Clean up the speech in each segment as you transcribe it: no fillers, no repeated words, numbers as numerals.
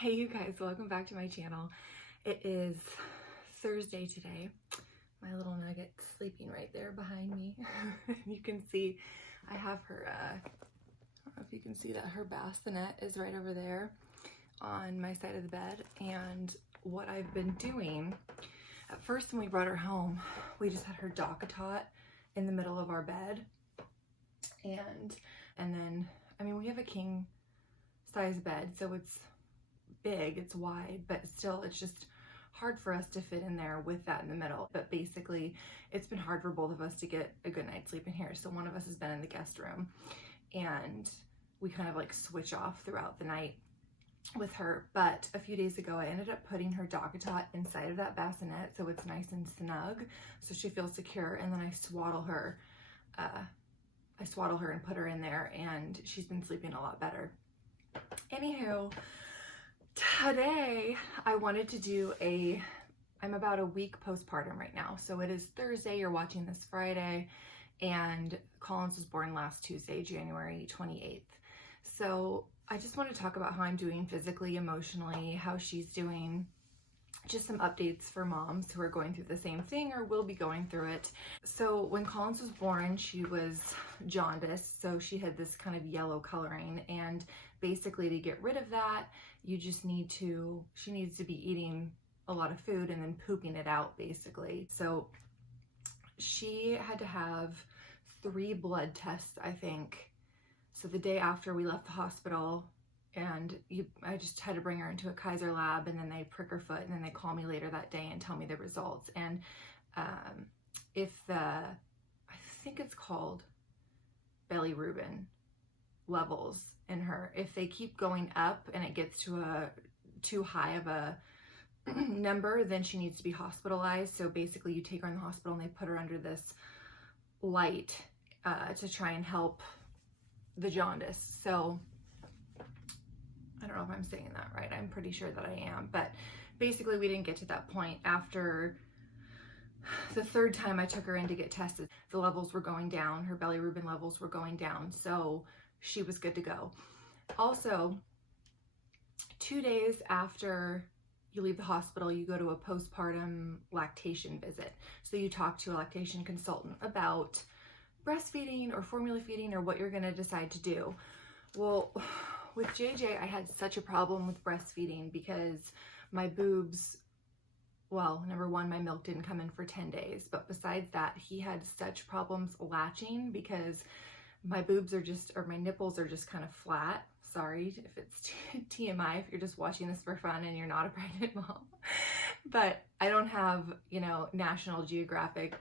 Hey you guys, welcome back to my channel. It is Thursday today. My little nugget's sleeping right there behind me. You can see I have her, I don't know if you can see that her bassinet is right over there on my side of the bed. And what I've been doing, at first when we brought her home, we just had her dock-a-tot in the middle of our bed. And then, I mean, we have a king size bed, so it's big, it's wide, but still it's just hard for us to fit in there with that in the middle. But basically it's been hard for both of us to get a good night's sleep in here. So one of us has been in the guest room and we kind of like switch off throughout the night with her. But a few days ago I ended up putting her dock-a-tot inside of that bassinet so it's nice and snug, so she feels secure. And then I swaddle her and put her in there, and she's been sleeping a lot better. Anywho, today I wanted to do I'm about a week postpartum right now. So it is Thursday, you're watching this Friday, and Collins was born last Tuesday, January 28th. So I just want to talk about how I'm doing physically, emotionally, how she's doing, just some updates for moms who are going through the same thing or will be going through it. So when Collins was born, she was jaundice, so she had this kind of yellow coloring, and basically to get rid of that, she needs to be eating a lot of food and then pooping it out basically. So she had to have 3 blood tests, I think. So the day after we left the hospital, and I just had to bring her into a Kaiser lab, and then they prick her foot, and then they call me later that day and tell me the results. And I think it's called bilirubin levels in her, if they keep going up and it gets to a too high of a number, then she needs to be hospitalized. So basically you take her in the hospital and they put her under this light to try and help the jaundice. So I don't know if I'm saying that right. I'm pretty sure that I am, but basically we didn't get to that point. After the 3rd time I took her in to get tested, the levels were going down, her bilirubin levels were going down, so she was good to go. Also, 2 days after you leave the hospital, you go to a postpartum lactation visit. So you talk to a lactation consultant about breastfeeding or formula feeding or what you're gonna decide to do. Well, with JJ, I had such a problem with breastfeeding because my boobs, well, number one, my milk didn't come in for 10 days. But besides that, he had such problems latching because my boobs are just, or my nipples are just kind of flat. Sorry if it's TMI, if you're just watching this for fun and you're not a pregnant mom. But I don't have, National Geographic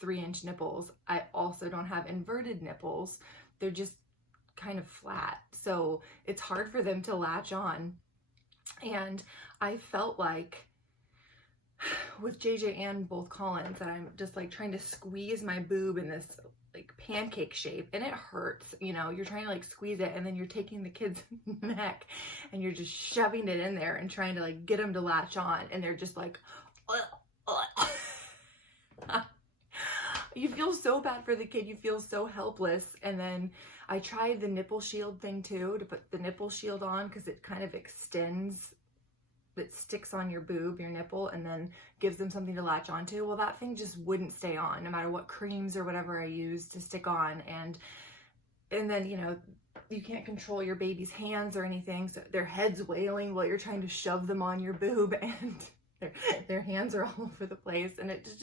3-inch nipples. I also don't have inverted nipples. They're just kind of flat, so it's hard for them to latch on. And I felt like with JJ and both Collins that I'm just like trying to squeeze my boob in this like pancake shape, and it hurts. You're trying to like squeeze it, and then you're taking the kid's neck and you're just shoving it in there and trying to like get them to latch on, and they're just like you feel so bad for the kid, you feel so helpless. And then I tried the nipple shield thing too, to put the nipple shield on, because it kind of extends, it sticks on your boob, your nipple, and then gives them something to latch onto. Well, that thing just wouldn't stay on, no matter what creams or whatever I used to stick on. And then, you can't control your baby's hands or anything, so their head's wailing while you're trying to shove them on your boob, and their hands are all over the place. And it's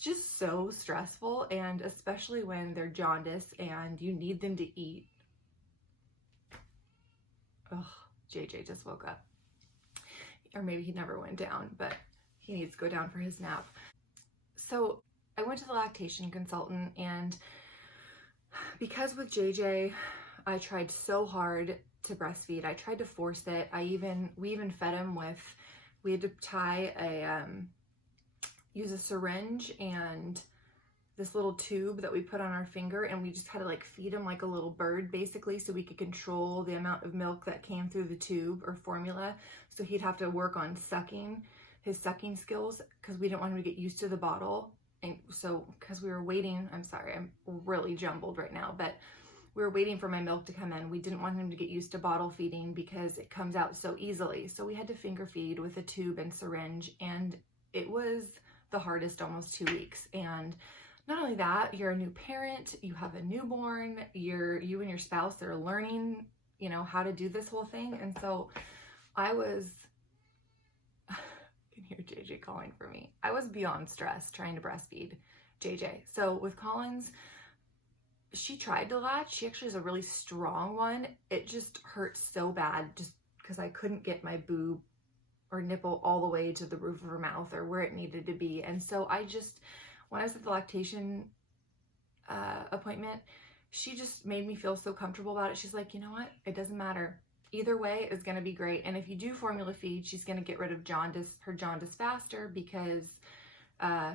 just so stressful, and especially when they're jaundice and you need them to eat. Oh, JJ just woke up. Or maybe he never went down, but he needs to go down for his nap. So I went to the lactation consultant, and because with JJ, I tried so hard to breastfeed. I tried to force it. We even fed him with, we had to tie use a syringe and this little tube that we put on our finger, and we just had to like feed him like a little bird basically, so we could control the amount of milk that came through the tube or formula. So he'd have to work on his sucking skills, because we didn't want him to get used to the bottle. And so because we were waiting, I'm sorry, I'm really jumbled right now, but we were waiting for my milk to come in. We didn't want him to get used to bottle feeding because it comes out so easily. So we had to finger feed with a tube and syringe, and it was the hardest almost 2 weeks. And not only that, you're a new parent, you have a newborn, you and your spouse are learning, you know, how to do this whole thing. And so I was, I can hear JJ calling for me. I was beyond stressed trying to breastfeed JJ. So with Collins, she tried to latch. She actually has a really strong one. It just hurt so bad just because I couldn't get my boob or nipple all the way to the roof of her mouth or where it needed to be. And so I just, when I was at the lactation appointment, she just made me feel so comfortable about it. She's like, you know what? It doesn't matter. Either way is going to be great. And if you do formula feed, she's going to get rid of her jaundice faster because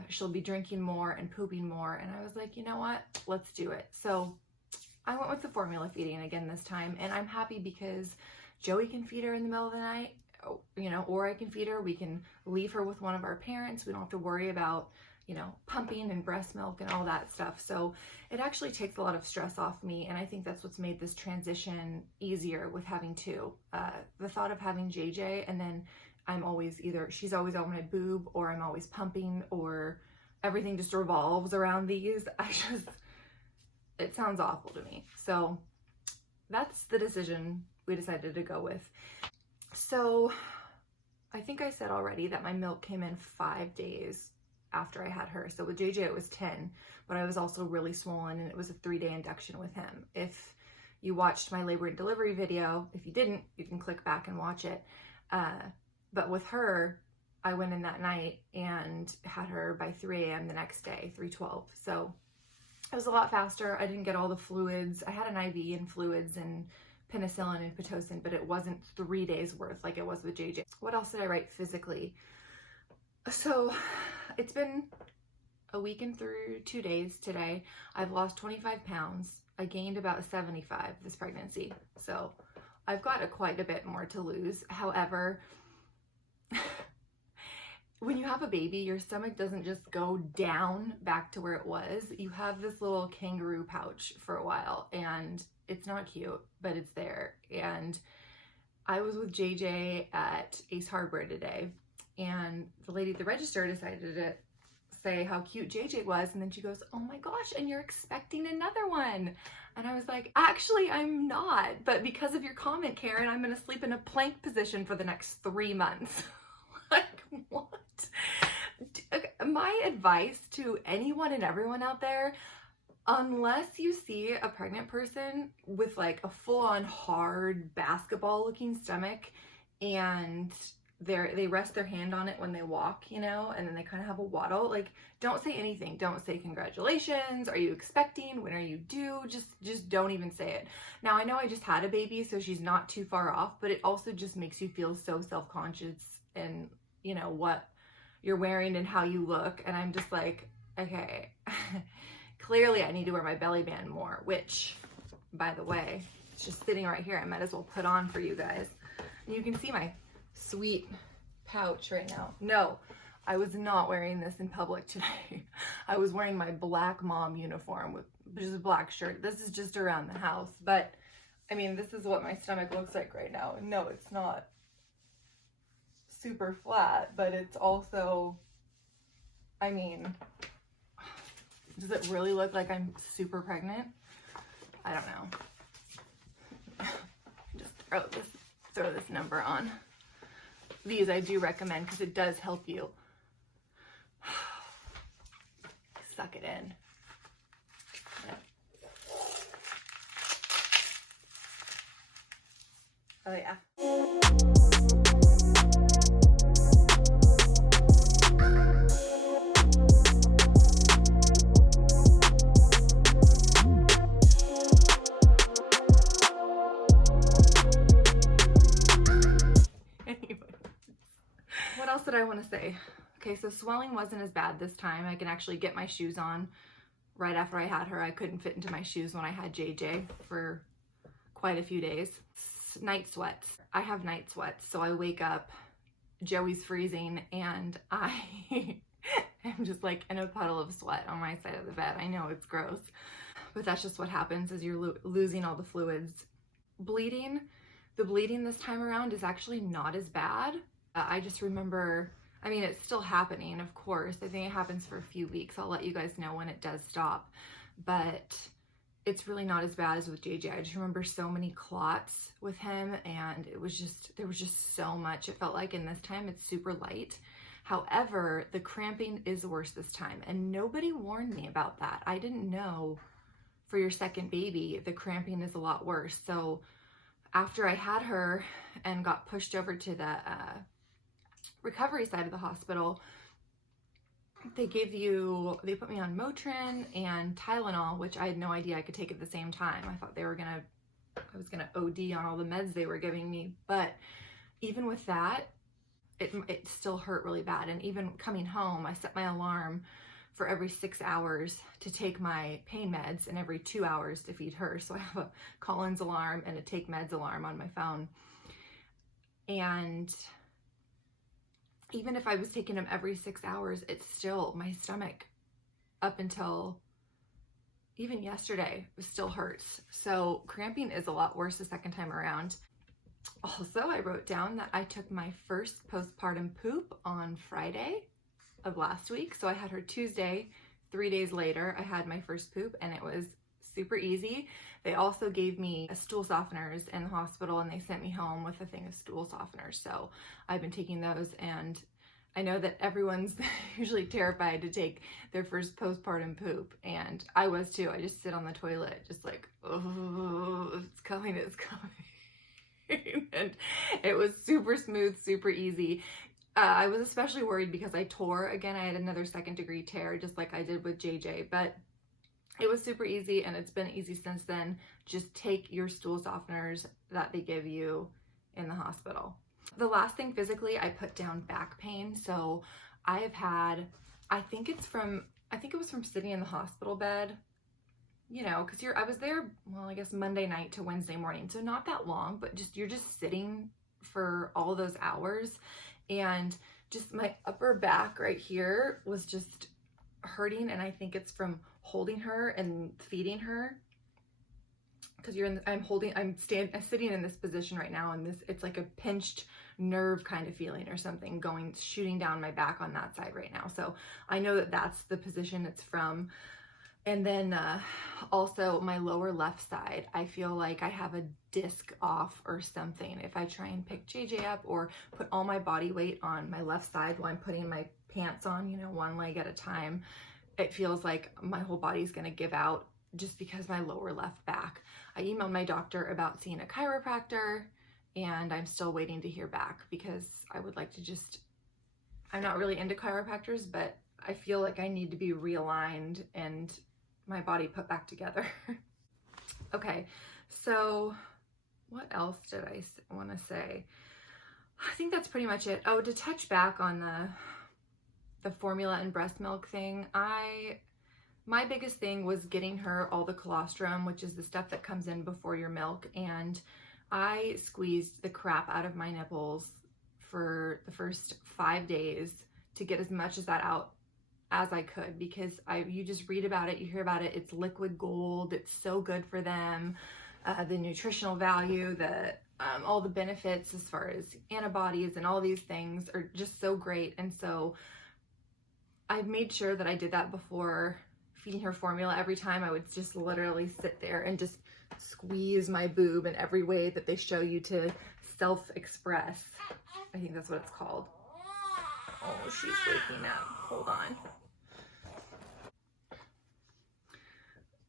she'll be drinking more and pooping more. And I was like, you know what? Let's do it. So I went with the formula feeding again this time. And I'm happy because Joey can feed her in the middle of the night, you know, or I can feed her. We can leave her with one of our parents. We don't have to worry about, you know, pumping and breast milk and all that stuff. So it actually takes a lot of stress off me. And I think that's what's made this transition easier with having two. The thought of having JJ and then I'm always she's always on my boob or I'm always pumping or everything just revolves around these. It sounds awful to me. So that's the decision we decided to go with. So I think I said already that my milk came in 5 days after I had her. So with JJ it was 10, but I was also really swollen and it was a 3-day induction with him. If you watched my labor and delivery video, if you didn't, you can click back and watch it. But with her, I went in that night and had her by 3 a.m. the next day, 3:12. So it was a lot faster. I didn't get all the fluids. I had an IV and fluids and penicillin and Pitocin, but it wasn't 3 days worth like it was with JJ. What else did I write physically? So it's been a week and 2 days today. I've lost 25 pounds. I gained about 75 this pregnancy. So I've got quite a bit more to lose. However, when you have a baby, your stomach doesn't just go down back to where it was. You have this little kangaroo pouch for a while and it's not cute, but it's there. And I was with JJ at Ace Hardware today and the lady at the register decided to say how cute JJ was. And then she goes, oh my gosh, and you're expecting another one. And I was like, actually, I'm not. But because of your comment, Karen, I'm going to sleep in a plank position for the next 3 months. Like, what? My advice to anyone and everyone out there, unless you see a pregnant person with like a full-on hard basketball looking stomach and they rest their hand on it when they walk, you know, and then they kind of have a waddle, like, don't say anything. Don't say congratulations. Are you expecting? When are you due? Just don't even say it. Now, I know I just had a baby, so she's not too far off, but it also just makes you feel so self-conscious and, you know, what you're wearing and how you look. And I'm just like, okay, clearly I need to wear my belly band more, which, by the way, it's just sitting right here. I might as well put on for you guys. And you can see my sweet pouch right now. No, I was not wearing this in public today. I was wearing my black mom uniform with just a black shirt. This is just around the house, but I mean, this is what my stomach looks like right now. No, it's not super flat, but it's also, I mean, does it really look like I'm super pregnant? I don't know. Just throw this number on. These I do recommend because it does help you suck it in. Oh yeah. What else did I want to say? Okay, so swelling wasn't as bad this time. I can actually get my shoes on right after I had her. I couldn't fit into my shoes when I had JJ for quite a few days. Night sweats. I have night sweats, so I wake up, Joey's freezing, and I am just like in a puddle of sweat on my side of the bed. I know it's gross, but that's just what happens as you're losing all the fluids. Bleeding, the bleeding this time around is actually not as bad. I just remember, I mean, it's still happening, of course. I think it happens for a few weeks. I'll let you guys know when it does stop, but it's really not as bad as with JJ. I just remember so many clots with him, and it was just, there was just so much. It felt like, in this time it's super light. However, the cramping is worse this time, and nobody warned me about that. I didn't know for your second baby, the cramping is a lot worse. So after I had her and got pushed over to the recovery side of the hospital, they put me on Motrin and Tylenol, which I had no idea I could take at the same time. I thought I was gonna OD on all the meds they were giving me. But even with that, it still hurt really bad. And even coming home, I set my alarm for every 6 hours to take my pain meds and every 2 hours to feed her. So I have a call-ins alarm and a take meds alarm on my phone. And even if I was taking them every 6 hours, it's still, my stomach up until even yesterday still hurts. So cramping is a lot worse the second time around. Also, I wrote down that I took my first postpartum poop on Friday of last week. So I had her Tuesday. 3 days later, I had my first poop, and it was super easy. They also gave me stool softeners in the hospital, and they sent me home with a thing of stool softeners. So I've been taking those, and I know that everyone's usually terrified to take their first postpartum poop, and I was too. I just sit on the toilet just like, oh, it's coming, it's coming. And it was super smooth, super easy. I was especially worried because I tore again. I had another 2nd-degree tear, just like I did with JJ, but it was super easy, and it's been easy since then. Just take your stool softeners that they give you in the hospital. The last thing physically, I put down back pain. So I have had, I think it was from sitting in the hospital bed, you know, because I was there, well, I guess Monday night to Wednesday morning. So not that long, but you're just sitting for all those hours. And just my upper back right here was just hurting. And I think it's from holding her and feeding her. Because I'm sitting in this position right now, and it's like a pinched nerve kind of feeling or something shooting down my back on that side right now. So I know that that's the position it's from. And then also my lower left side, I feel like I have a disc off or something. If I try and pick JJ up or put all my body weight on my left side while I'm putting my pants on, you know, one leg at a time, it feels like my whole body's gonna give out just because my lower left back. I emailed my doctor about seeing a chiropractor, and I'm still waiting to hear back because I would like to I'm not really into chiropractors, but I feel like I need to be realigned and my body put back together. Okay, so what else did I want to say? I think that's pretty much it. Oh, to touch back on the formula and breast milk thing, my biggest thing was getting her all the colostrum, which is the stuff that comes in before your milk, and I squeezed the crap out of my nipples for the first 5 days to get as much of that out as I could, because you just read about it, you hear about it, it's liquid gold, it's so good for them, the nutritional value, all the benefits as far as antibodies and all these things are just so great. And so I made sure that I did that before feeding her formula. Every time I would just literally sit there and just squeeze my boob in every way that they show you to self-express. I think that's what it's called. Oh, she's waking up. Hold on.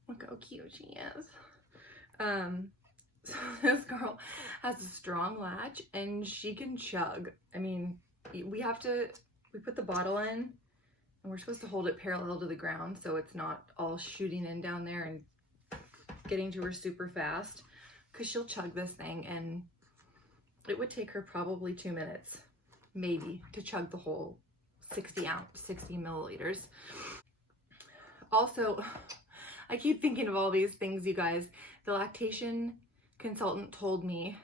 Look how cute she is. So this girl has a strong latch and she can chug. I mean, we put the bottle in and we're supposed to hold it parallel to the ground so it's not all shooting in down there and getting to her super fast, because she'll chug this thing and it would take her probably 2 minutes maybe to chug the whole 60 milliliters. Also, I keep thinking of all these things, you guys. The lactation consultant told me,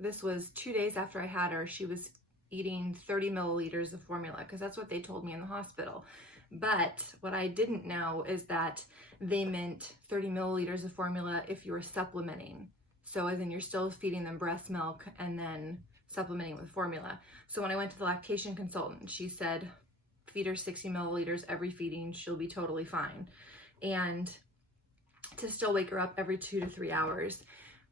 this was 2 days after I had her, she was eating 30 milliliters of formula, because that's what they told me in the hospital. But what I didn't know is that they meant 30 milliliters of formula if you were supplementing. So as in you're still feeding them breast milk and then supplementing with formula. So when I went to the lactation consultant, she said, feed her 60 milliliters every feeding, she'll be totally fine. And to still wake her up every 2 to 3 hours.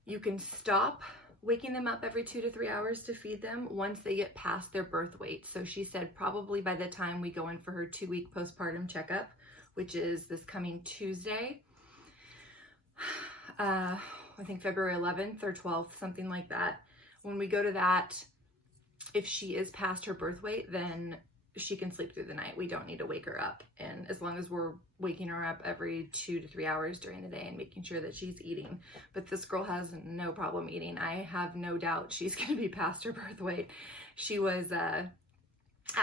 You can stop waking them up every 2 to 3 hours to feed them once they get past their birth weight. So she said probably by the time we go in for her 2-week postpartum checkup, which is this coming Tuesday, I think February 11th or 12th, something like that. When we go to that, if she is past her birth weight, then she can sleep through the night. We don't need to wake her up. And as long as we're waking her up every 2 to 3 hours during the day and making sure that she's eating. But this girl has no problem eating. I have no doubt she's going to be past her birth weight. She was at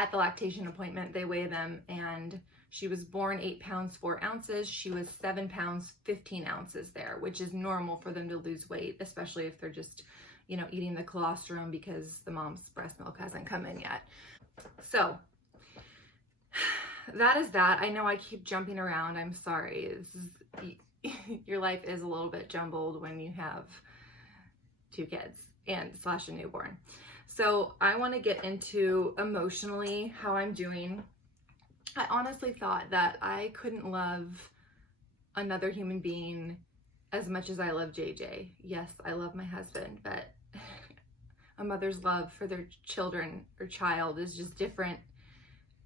the lactation appointment. They weigh them, and she was born 8 pounds 4 ounces. She was 7 pounds 15 ounces there, which is normal for them to lose weight, especially if they're just, you know, eating the colostrum because the mom's breast milk hasn't come in yet. So that is that. I know I keep jumping around. I'm sorry. Your life is a little bit jumbled when you have 2 kids and / a newborn. So I want to get into emotionally how I'm doing. I honestly thought that I couldn't love another human being as much as I love JJ. Yes, I love my husband, but a mother's love for their children or child is just different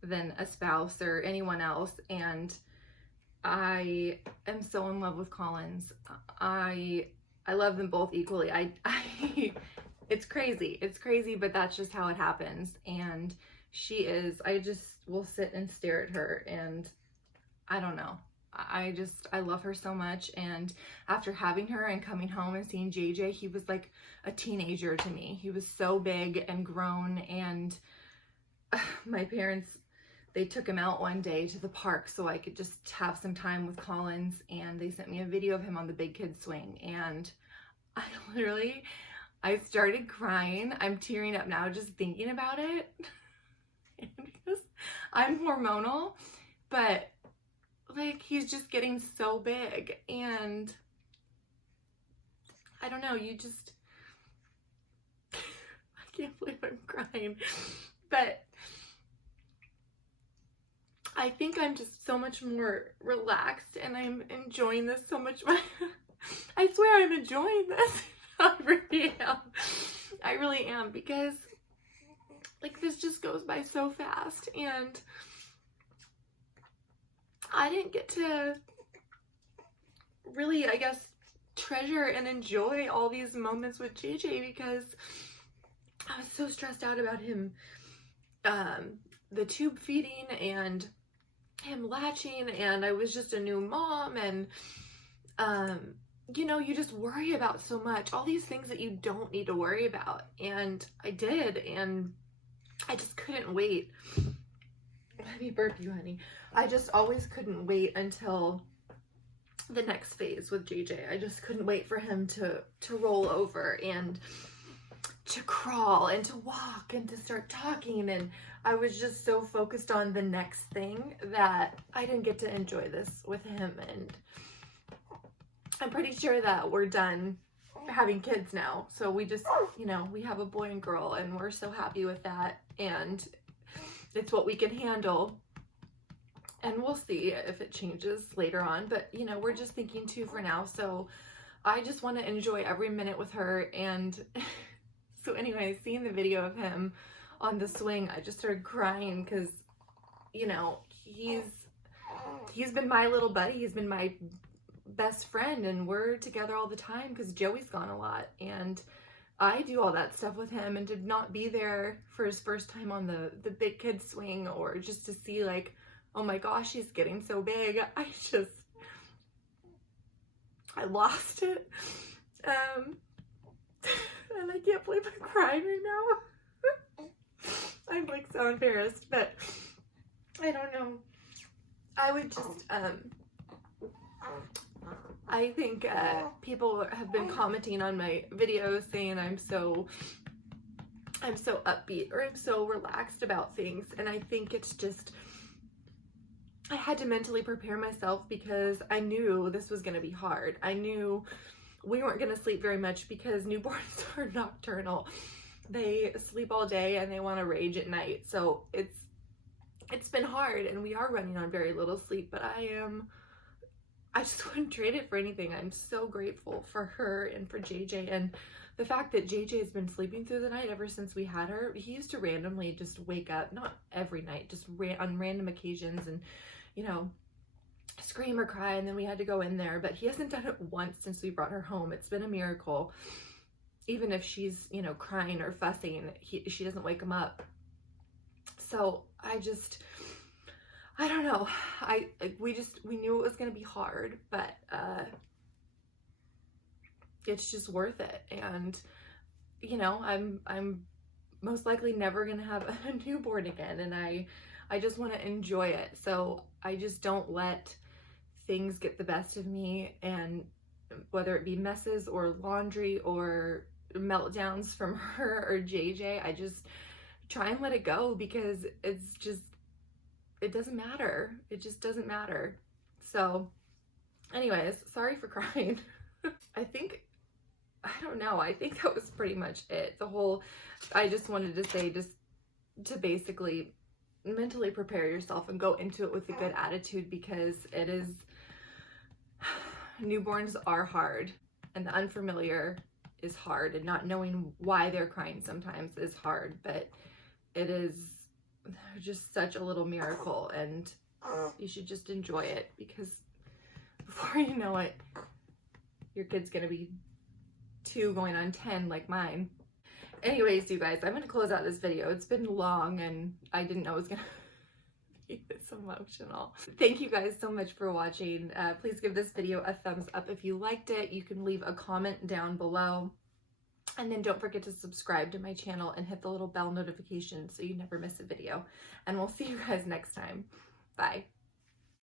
than a spouse or anyone else. And I am so in love with Collins. I love them both equally. It's crazy, but that's just how it happens. And she is, I just will sit and stare at her, and I don't know. I love her so much. And after having her and coming home and seeing JJ, he was like a teenager to me. He was so big and grown. And my parents, they took him out one day to the park so I could just have some time with Collins, and they sent me a video of him on the big kid swing, and I started crying. I'm tearing up now just thinking about it. Because I'm hormonal, but like he's just getting so big, and I don't know, I can't believe I'm crying, but I think I'm just so much more relaxed, and I'm enjoying this so much more. I swear I'm enjoying this. I really am, because like this just goes by so fast, and I didn't get to really, I guess, treasure and enjoy all these moments with JJ because I was so stressed out about him, the tube feeding and him latching, and I was just a new mom, and you know, you just worry about so much, all these things that you don't need to worry about, and I did, and I just couldn't wait. Let me burp you, honey. I just always couldn't wait until the next phase with JJ. I just couldn't wait for him to roll over and to crawl and to walk and to start talking, and I was just so focused on the next thing that I didn't get to enjoy this with him. And I'm pretty sure that we're done having kids now, so we just, you know, we have a boy and girl, and we're so happy with that, and it's what we can handle, and we'll see if it changes later on, but you know, we're just thinking 2 for now. So I just want to enjoy every minute with her. And so anyway, seeing the video of him on the swing, I just started crying because, you know, he's been my little buddy. He's been my best friend, and we're together all the time because Joey's gone a lot, and I do all that stuff with him, and to not be there for his first time on the big kid swing, or just to see like, oh my gosh, he's getting so big, I lost it. And I can't believe I'm crying right now. I'm like so embarrassed, but I don't know. I would just, I think people have been commenting on my videos saying I'm so upbeat, or I'm so relaxed about things, and I think it's just I had to mentally prepare myself because I knew this was going to be hard. I knew we weren't going to sleep very much because newborns are nocturnal. They sleep all day and they want to rage at night. So it's been hard, and we are running on very little sleep, but I just wouldn't trade it for anything. I'm so grateful for her and for JJ, and the fact that JJ has been sleeping through the night ever since we had her. He used to randomly just wake up, not every night, just on random occasions, and you know, scream or cry, and then we had to go in there. But he hasn't done it once since we brought her home. It's been a miracle. Even if she's, you know, crying or fussing, she doesn't wake him up. So I don't know. We knew it was going to be hard, but it's just worth it. And you know, I'm most likely never going to have a newborn again, and I just want to enjoy it. So I just don't let things get the best of me, and whether it be messes or laundry or meltdowns from her or JJ, I just try and let it go, because it doesn't matter. It just doesn't matter. So anyways, sorry for crying. I don't know, I think that was pretty much it. I just wanted to say, just to basically mentally prepare yourself and go into it with a good attitude, because newborns are hard, and the unfamiliar is hard, and not knowing why they're crying sometimes is hard, but it is just such a little miracle, and you should just enjoy it, because before you know it, your kid's gonna be 2 going on 10 like mine. Anyways, you guys, I'm gonna close out this video. It's been long, and I didn't know it was gonna be this emotional. Thank you guys so much for watching. Please give this video a thumbs up if you liked it. You can leave a comment down below, and then don't forget to subscribe to my channel and hit the little bell notification so you never miss a video. And we'll see you guys next time. Bye.